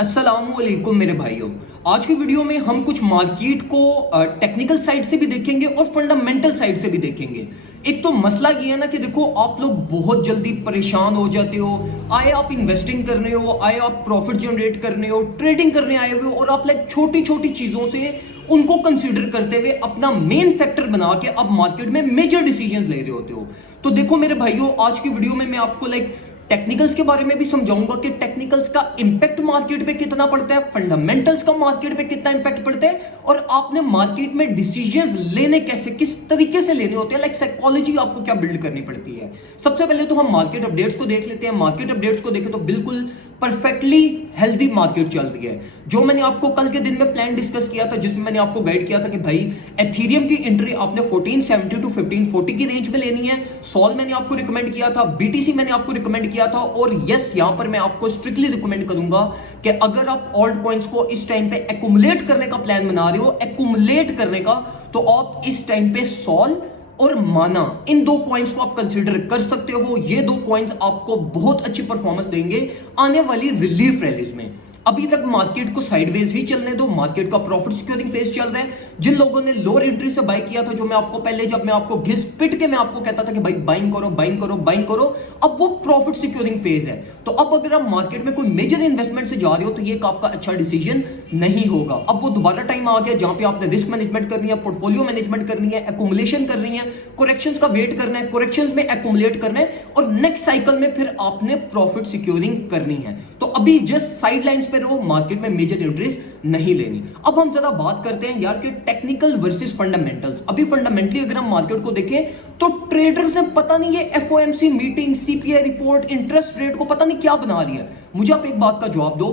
अस्सलामुअलैकुम मेरे भाइयों। आज की वीडियो में हम कुछ मार्केट को टेक्निकल साइड से भी देखेंगे और फंडामेंटल साइड से भी देखेंगे। एक तो मसला ये है ना कि देखो, आप लोग बहुत जल्दी परेशान हो जाते हो। आए आप इन्वेस्टिंग करने हो, आए आप प्रॉफिट जनरेट करने हो, ट्रेडिंग करने आए हुए हो, और आप लाइक छोटी छोटी चीजों से उनको कंसीडर करते हुए अपना मेन फैक्टर बना के अब मार्केट में मेजर डिसीजंस ले रहे होते हो। तो देखो मेरे भाइयों, आज की वीडियो में मैं आपको लाइक टेक्निकल्स के बारे में भी समझाऊंगा कि टेक्निकल्स का इंपैक्ट मार्केट पे कितना पड़ता है, फंडामेंटल्स का मार्केट पे कितना इंपैक्ट पड़ता है, और आपने मार्केट में डिसीजंस लेने कैसे, किस तरीके से लेने होते हैं, लाइक साइकोलॉजी आपको क्या बिल्ड करनी पड़ती है। सबसे पहले तो हम मार्केट अपडेट्स को देख लेते हैं। मार्केट अपडेट्स को देखें तो बिल्कुल परफेक्टली हेल्दी मार्केट चल रही है। जो मैंने आपको कल के दिन में प्लान डिस्कस किया था, जिसमें मैंने आपको गाइड किया था कि भाई एथीरियम की एंट्री आपने 1470 टू 1540 की रेंज में लेनी है। सॉल मैंने आपको रिकमेंड किया था, बीटीसी मैंने आपको रिकमेंड किया था, और यस यहां पर मैं आपको स्ट्रिक्टली रिकमेंड करूंगा कि अगर आप ऑल्ट कॉइन्स को इस टाइम पे एक्यूमुलेट करने का प्लान बना रहे हो, एक्यूमुलेट करने का, तो आप इस टाइम पे सॉल और माना, इन दो कॉइन्स को आप कंसीडर कर सकते हो। ये दो कॉइन्स आपको बहुत अच्छी परफॉर्मेंस देंगे आने वाली रिलीफ रैलीज में। अभी तक मार्केट को साइडवेज ही चलने दो, मार्केट का प्रॉफिट सिक्योरिंग फेज चल रहा है। जिन लोगों ने लोअर एंट्री से बाय किया था, जो मैं आपको पहले, जब मैं आपको घिस पिट के मैं आपको कहता था कि भाई बाइंग करो बाइंग करो बाइंग करो, अब वो प्रॉफिट सिक्योरिंग फेज है। तो अब अगर आप मार्केट में कोई मेजर इन्वेस्टमेंट से जा रहे हो तो ये आपका अच्छा डिसीजन नहीं होगा। अब वो दोबारा टाइम आ गया जहां पे आपने रिस्क मैनेजमेंट करनी है, पोर्टफोलियो मैनेजमेंट करनी है, एक्यूमुलेशन करनी है, करेक्शंस का वेट करना है, करेक्शंस में एक्यूमुलेट करना है, और नेक्स्ट साइकिल में फिर आपने प्रॉफिट सिक्योरिंग करनी है। तो अभी जस्ट साइडलाइंस पे रहो, मार्केट में मेजर एंट्रीज नहीं लेनी। अब हम जरा बात करते हैं यार कि टेक्निकल वर्सेस फंडामेंटल्स। अभी फंडामेंटली अगर हम मार्केट को देखें तो ट्रेडर्स ने पता नहीं ये FOMC meeting, CPI report, interest rate को पता नहीं क्या बना लिया। मुझे आप एक बात का जवाब दो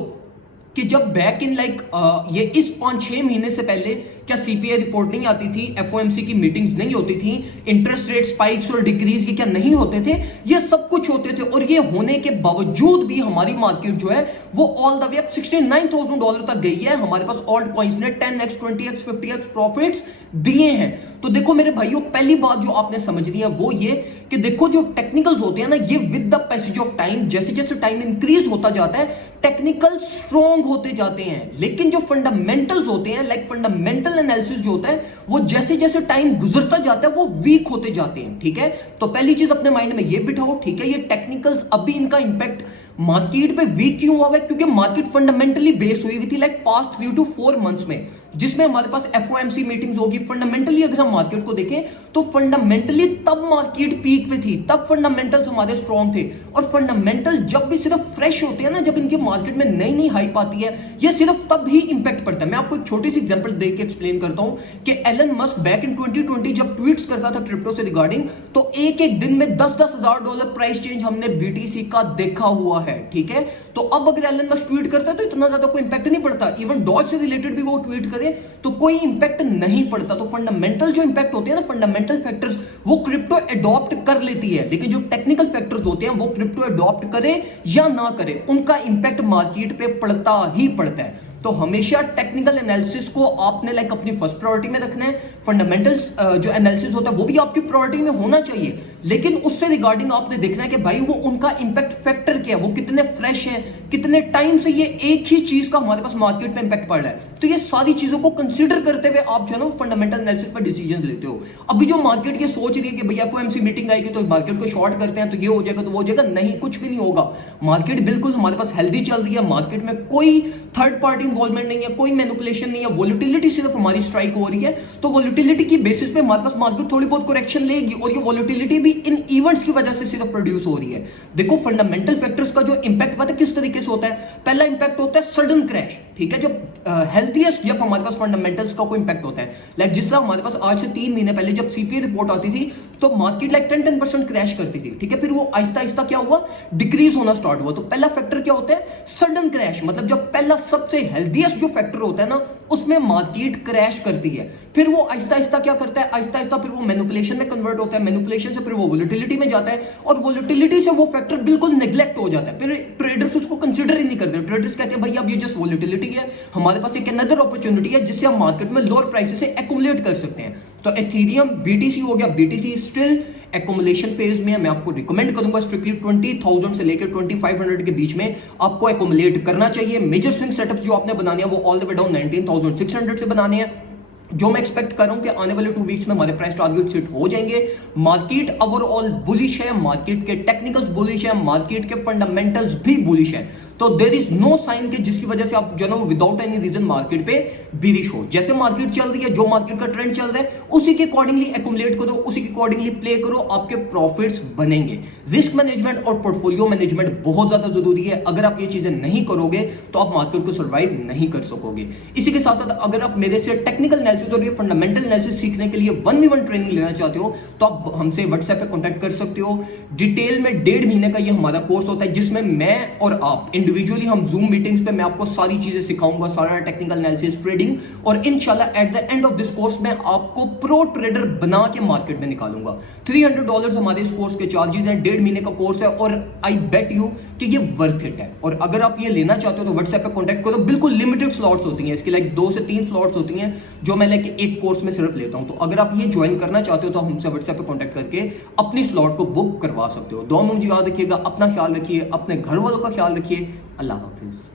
कि जब बैक इन लाइक ये इस 5-6 महीने से पहले क्या सीपीआई रिपोर्ट नहीं आती थी, एफओएमसी की मीटिंग्स नहीं होती थी, इंटरेस्ट रेट स्पाइक्स और डिक्रीज ये क्या नहीं होते थे? ये सब कुछ होते थे, और ये होने के बावजूद भी हमारी मार्केट जो है वो ऑल द वे अप $69,000 तक गई है। हमारे पास ऑल्ट कॉइन्स ने 10x 20x 50x प्रॉफिट्स दिए हैं। तो देखो मेरे भाइयों, पहली बात जो आपने समझनी है वो ये कि देखो, जो टेक्निकल्स होते हैं ना, ये with the passage of time, जैसे जैसे टाइम इंक्रीज होता जाता है, टेक्निकल स्ट्रॉन्ग होते जाते हैं। लेकिन जो फंडामेंटल्स होते हैं, लाइक फंडामेंटल एनालिसिस जो होता है, वो जैसे जैसे टाइम गुजरता जाता है वो वीक होते जाते हैं। ठीक है, तो पहली चीज अपने माइंड में ये बिठाओ। ठीक है, ये टेक्निकल्स अभी इनका इंपैक्ट मार्केट पे वीक क्यों हुआ है? क्योंकि मार्केट फंडामेंटली बेस हुई थी लाइक पास्ट 3 to 4 मंथ्स में, जिसमें हमारे पास एफओएमसी मीटिंग्स होगी। फंडामेंटली अगर हम मार्केट को देखें तो फंडामेंटली तब मार्केट पीक पे थी, तब फंडामेंटल्स हमारे स्ट्रॉन्ग थे। और फंडामेंटल जब भी सिर्फ फ्रेश होते हैं ना, जब इनके मार्केट में नई नई हाइप आती है, ये सिर्फ तब ही इंपैक्ट पड़ता है। मैं आपको एक छोटी सी एग्जांपल देके के एक्सप्लेन करता हूं कि एलन मस्क बैक इन 2020 जब ट्वीट्स करता था क्रिप्टो से रिगार्डिंग, तो एक एक दिन में $10,000 $10,000 प्राइस चेंज हमने बीटीसी का देखा हुआ है। ठीक है, तो अब अगर एलन मस्क ट्वीट करता है तो इतना ज्यादा कोई इंपैक्ट नहीं पड़ता। इवन डॉज से रिलेटेड भी वो ट्वीट करे तो कोई इंपैक्ट नहीं पड़ता। तो फंडामेंटल जो इंपैक्ट होते हैं ना, फंडामेंटल फैक्टर्स, वो क्रिप्टो अडॉप्ट कर लेती है। लेकिन जो टेक्निकल फैक्टर्स होते हैं वो क्रिप्टो अडॉप्ट करे या ना करे, उनका इंपैक्ट मार्केट पे पड़ता ही पड़ता है। तो हमेशा टेक्निकल एनालिसिस को आपने लाइक अपनी फर्स्ट प्रायोरिटी में रखना है। फंडामेंटल्स जो एनालिसिस होता है वो भी आपकी प्रायोरिटी में होना चाहिए, लेकिन उससे रिगार्डिंग आपने देखना है कि भाई वो उनका इंपैक्ट फैक्टर क्या है, वो कितने फ्रेश है, कितने टाइम से ये एक ही चीज का हमारे पास मार्केट में इंपैक्ट पड़ रहा है। तो ये सारी चीजों को कंसीडर करते हुए आप जो है ना फंडामेंटल एनालिसिस पर डिसीजन लेते हो। अभी जो मार्केट ये सोच रही है कि भैया एफओएमसी मीटिंग आएगी तो मार्केट को शॉर्ट करते हैं तो ये हो जाएगा तो वो हो जाएगा, नहीं, कुछ भी नहीं होगा। मार्केट बिल्कुल हमारे पास हेल्दी चल रही है, मार्केट में कोई थर्ड पार्टी इन्वॉल्वमेंट नहीं है, कोई मैनिपुलेशन नहीं है, वोलेटिलिटी सिर्फ हमारी स्ट्राइक हो रही है। तो वोलेटिलिटी की बेसिस पे हमारे पास मार्केट थोड़ी बहुत करेक्शन लेगी, और ये वोलेटिलिटी भी इन इवेंट्स की वजह से सिर्फ प्रोड्यूस हो रही है। देखो फंडामेंटल फैक्टर्स का जो इंपैक्ट पता है किस तरीके से होता है? पहला इंपैक्ट होता है सडन क्रैश। ठीक है, जब हेल्थीएस्ट जब हमारे पास फंडामेंटल्स का कोई इंपैक्ट होता है, लाइक जिस तरह हमारे पास आज से 3 महीने पहले जब सीपीआई रिपोर्ट आती थी तो मार्केट लाइक 10% क्रैश करती थी। ठीक है, फिर वो आहिस्ता आहिस्ता क्या हुआ, डिक्रीज होना स्टार्ट हुआ। तो पहला फैक्टर क्या होता है? Sudden crash. मतलब जब पहला सबसे हेल्थीएस्ट जो फैक्टर होता है ना, उसमें मार्केट क्रैश करती है, फिर वो आहिस्ता आहिस्ता क्या करता है, आहिस्ता आहिस्ता फिर वो मैनिपुलेशन में कन्वर्ट होता है, मैनिपुलेशन से फिर वो वोलेटिलिटी में जाता है, और वोलेटिलिटी से वो फैक्टर बिल्कुल नेग्लेक्ट हो जाता है। फिर ट्रेडर्स उसको कंसीडर ही नहीं करते। ट्रेडर्स कहते हैं भाई अब ये जस्ट वोलेटिलिटी है, हमारे पास एक अनदर अपॉर्चुनिटी है जिससे हम मार्केट में लोअर प्राइसेस से एक्यूमुलेट कर सकते हैं। तो एथीरियम बीटीसी हो गया, बीटीसी स्टिल एकोमुलेशन फेज में है। मैं आपको रिकमेंड करूंगा स्ट्रिक्टली 20,000 से लेकर 2500 के बीच में आपको एकोमुलेट करना चाहिए। मेजर स्विंग सेटअप्स जो आपने बनाने हैं वो ऑल द वे डाउन 19,600 से बनाने हैं, जो मैं एक्सपेक्ट कर रहा हूं कि आने वाले 2 वीक्स में हमारे प्राइस टारगेट सेट हो जाएंगे। मार्केट ओवरऑल बुलिश है, मार्केट के टेक्निकल्स बुलिश है, मार्केट के फंडामेंटल्स भी बुलिश है। तो देयर इज नो साइन कि जिसकी वजह से आप जो है विदाउट एनी रीजन मार्केट पे बिरिश हो। जैसे मार्केट चल रही है, जो मार्केट का ट्रेंड चल रहा है, उसी के अकॉर्डिंगली एक्युमुलेट करो, उसी के अकॉर्डिंगली प्ले करो, आपके प्रॉफिट्स बनेंगे। रिस्क मैनेजमेंट और पोर्टफोलियो मैनेजमेंट बहुत ज्यादा जरूरी है। अगर आप ये चीजें नहीं करोगे तो आप मार्केट को सर्वाइव नहीं कर सकोगे। इसी के साथ साथ अगर आप मेरे से टेक्निकल एनालिसिस और ये फंडामेंटल एनालिसिस सीखने के लिए 1v1 ट्रेनिंग लेना चाहते हो तो आप हमसे व्हाट्सएप पे कांटेक्ट कर सकते हो। डिटेल में 1.5 महीने का ये हमारा कोर्स होता है, जिसमें मैं और आप इंडिविजुअली हम जूम मीटिंग्स पे मैं आपको सारी चीजें सिखाऊंगा, सारा टेक्निकल एनालिसिस, ट्रेडिंग, और इंशाल्लाह at the end of this course में आपको प्रो ट्रेडर बना के मार्केट में निकालूंगा। $300 हमारे इस कोर्स के चार्जेस हैं, 1.5 महीने का कोर्स है और आई बेट यू कि ये वर्थ इट है। और अगर आप ये लेना चाहते हो तो व्हाट्सएप पे कांटेक्ट करो। बिल्कुल लिमिटेड स्लॉट्स होती हैं इसकी, लाइक 2 से 3 स्लॉट्स होती हैं जो मैं लेके एक कोर्स में सिर्फ लेता हूं। तो अगर आप ये ज्वाइन करना चाहते हो तो हमसे व्हाट्सएप पे कांटेक्ट करके अपनी स्लॉट को बुक करवा सकते हो। दुआ में मुझे याद रखिएगा, अपना ख्याल रखिए, अपने घर वालों का ख्याल रखिए। अल्लाह हाफिज।